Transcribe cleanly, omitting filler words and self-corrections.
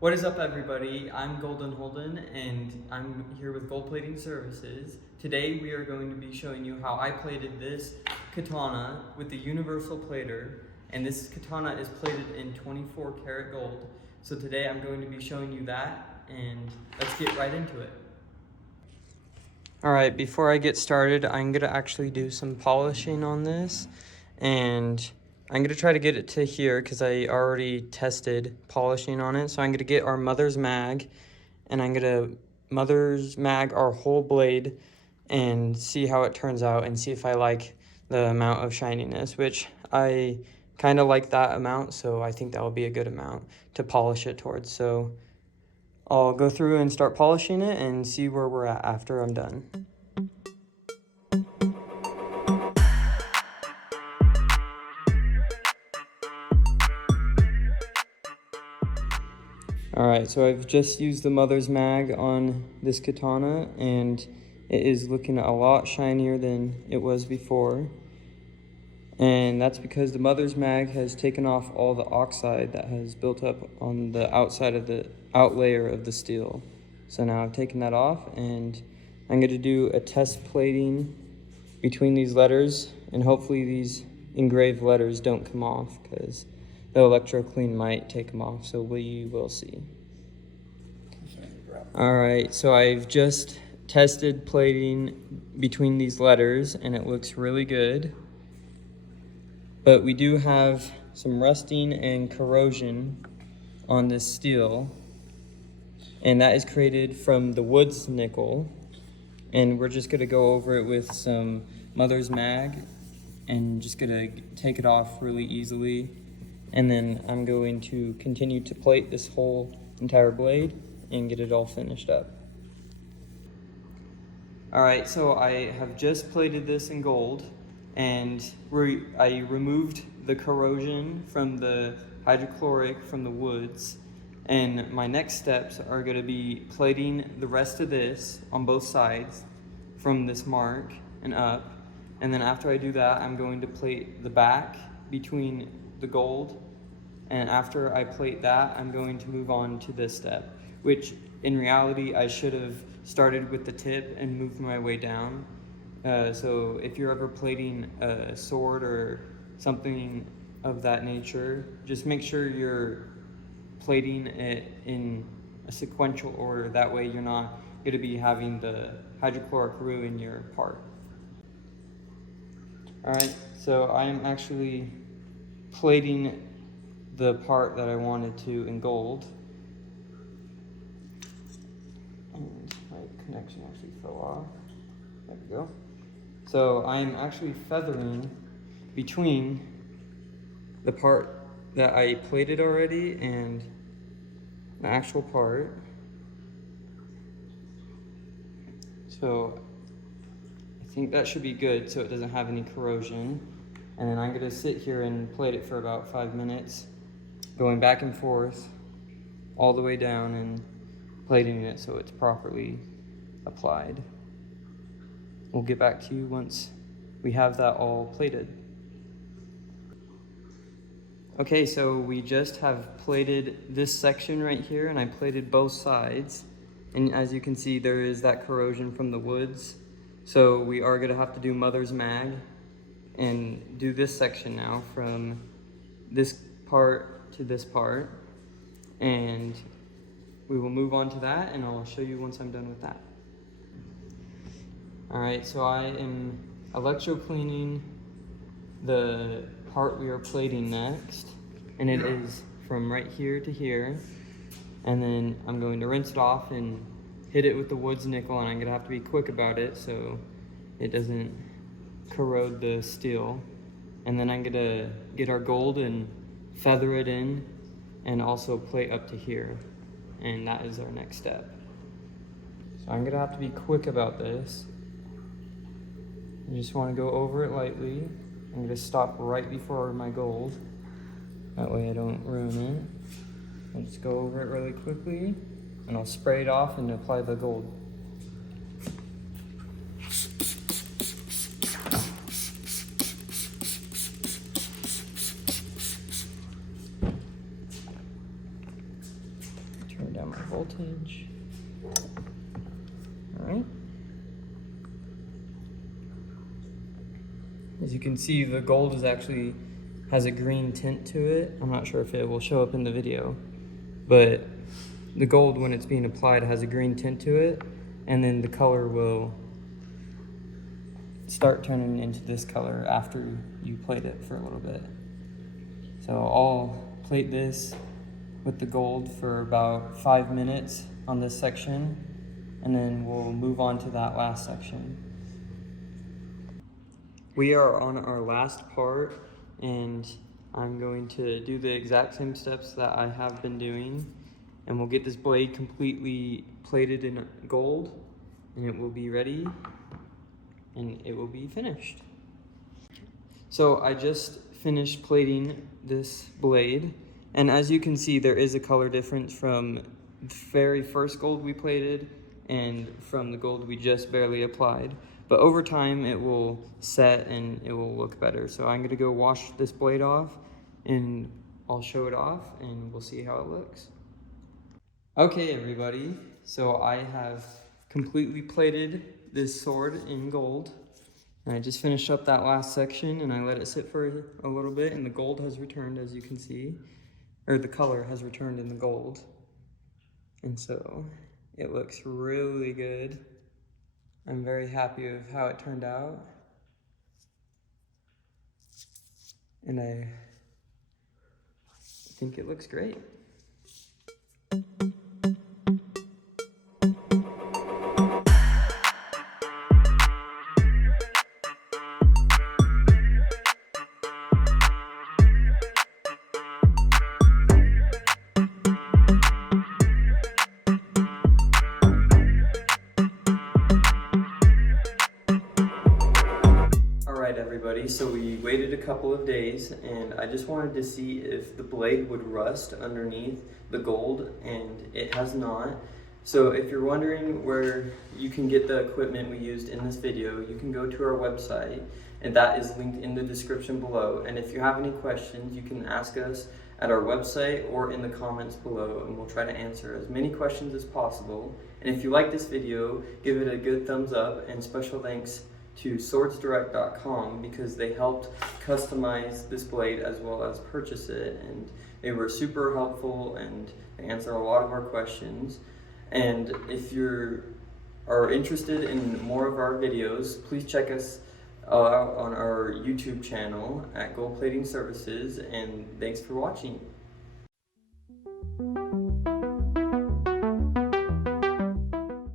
What is up, everybody? I'm Golden Holden and I'm here with Gold Plating Services. Today we are going to be showing you how I plated this katana with the universal plater, and this katana is plated in 24 karat gold. So today I'm going to be showing you that, and let's get right into it. Alright, before I get started, I'm going to actually do some polishing on this, and I'm going to try to get it to here because I already tested polishing on it. So I'm going to get our mother's mag, and I'm going to mother's mag our whole blade and see how it turns out and see if I like the amount of shininess, which I kind of like that amount, so I think that will be a good amount to polish it towards. So I'll go through and start polishing it and see where we're at after I'm done. Alright, so I've just used the mother's mag on this katana, and it is looking a lot shinier than it was before. And that's because the mother's mag has taken off all the oxide that has built up on the outside of the out layer of the steel. So now I've taken that off, and I'm going to do a test plating between these letters, and hopefully these engraved letters don't come off because the electro clean might take them off, so we will see. Alright, so I've just tested plating between these letters and it looks really good. But we do have some rusting and corrosion on this steel, and that is created from the Woods nickel. And we're just gonna go over it with some mother's mag and just gonna take it off really easily. And then I'm going to continue to plate this whole entire blade and get it all finished up. Alright, so I have just plated this in gold, and I removed the corrosion from the hydrochloric from the woods, and my next steps are going to be plating the rest of this on both sides from this mark and up. And then after I do that, I'm going to plate the back between the gold, and after I plate that, I'm going to move on to this step, which in reality I should have started with the tip and moved my way down. So if you're ever plating a sword or something of that nature, just make sure you're plating it in a sequential order. That way you're not going to be having the hydrochloric ruin your part. Alright, so I am actually plating the part that I wanted to in gold. And my connection actually fell off. There we go. So I'm actually feathering between the part that I plated already and the actual part. So I think that should be good so it doesn't have any corrosion. And then I'm going to sit here and plate it for about 5 minutes, going back and forth all the way down and plating it so it's properly applied. We'll get back to you once we have that all plated. Okay, so we just have plated this section right here, and I plated both sides. And as you can see, there is that corrosion from the woods. So we are gonna have to do mother's mag and do this section now from this part to this part. And we will move on to that, and I'll show you once I'm done with that. Alright, so I am electro cleaning the part we are plating next, and it is from right here to here. And then I'm going to rinse it off and hit it with the Woods nickel, and I'm gonna have to be quick about it so it doesn't corrode the steel. And then I'm gonna get our gold and feather it in and also plate up to here. And that is our next step. So I'm gonna have to be quick about this. I just want to go over it lightly. I'm going to stop right before my gold. That way I don't ruin it. I'll just go over it really quickly, and I'll spray it off and apply the gold. voltage. All right. As you can see, the gold has a green tint to it. I'm not sure if it will show up in the video, but the gold, when it's being applied, has a green tint to it, and then the color will start turning into this color after you plate it for a little bit. So I'll plate this with the gold for about 5 minutes on this section, and then we'll move on to that last section. We are on our last part, and I'm going to do the exact same steps that I have been doing, and we'll get this blade completely plated in gold, and it will be ready, and it will be finished. So I just finished plating this blade, and as you can see, there is a color difference from the very first gold we plated and from the gold we just barely applied. But over time, it will set and it will look better. So I'm gonna go wash this blade off, and I'll show it off, and we'll see how it looks. Okay, everybody, so I have completely plated this sword in gold. And I just finished up that last section, and I let it sit for a little bit, and the gold has returned, as you can see, or the color has returned in the gold. And so it looks really good. I'm very happy with how it turned out. And I think it looks great. Alright everybody, so we waited a couple of days, and I just wanted to see if the blade would rust underneath the gold, and it has not. So if you're wondering where you can get the equipment we used in this video, you can go to our website, and that is linked in the description below. And if you have any questions, you can ask us at our website or in the comments below, and we'll try to answer as many questions as possible. And if you like this video, give it a good thumbs up, and special thanks to swordsdirect.com, because they helped customize this blade as well as purchase it, and they were super helpful and they answer a lot of our questions. And if you are interested in more of our videos, please check us out on our YouTube channel at Gold Plating Services, and thanks for watching.